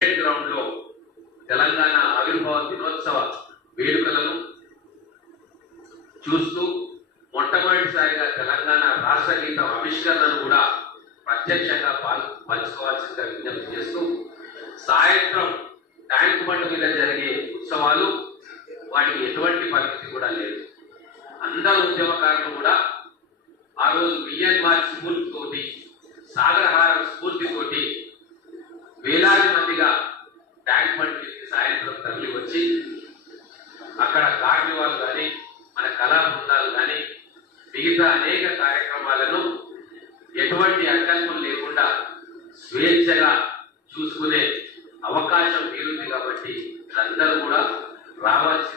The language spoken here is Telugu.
గ్రౌండ్ లో తెలంగాణ ఆవిర్భావ దినోత్సవ వేడుకలను చూస్తూ మొట్టమొదటిసారిగా తెలంగాణ రాష్ట్ర గీతం ఆవిష్కరణను కూడా ప్రత్యక్షంగా పంచుకోవాల్సిందిగా విజ్ఞప్తి చేస్తూ సాయంత్రం ట్యాంక్ బండ్ మీద జరిగే ఉత్సవాలు వాటికి ఎటువంటి పరిస్థితి కూడా లేదు. అందరు ఉద్యమకారులు కూడా ఆ రోజు మిలియన్ మార్చ్ స్ఫూర్తితోటి సాగరహారం స్ఫూర్తితోటి వేలాది మందిగా ట్యాంక్ బండ్ మీదకి సాయంత్రం తరలి వచ్చి అక్కడ కార్నివాల్ కానీ మన కళా బృందాలు కానీ మిగతా అనేక కార్యక్రమాలను ఎటువంటి అడ్డంకులు లేకుండా స్వేచ్ఛగా చూసుకునే అవకాశం వీలుంది. కాబట్టి అందరూ కూడా రావాల్సి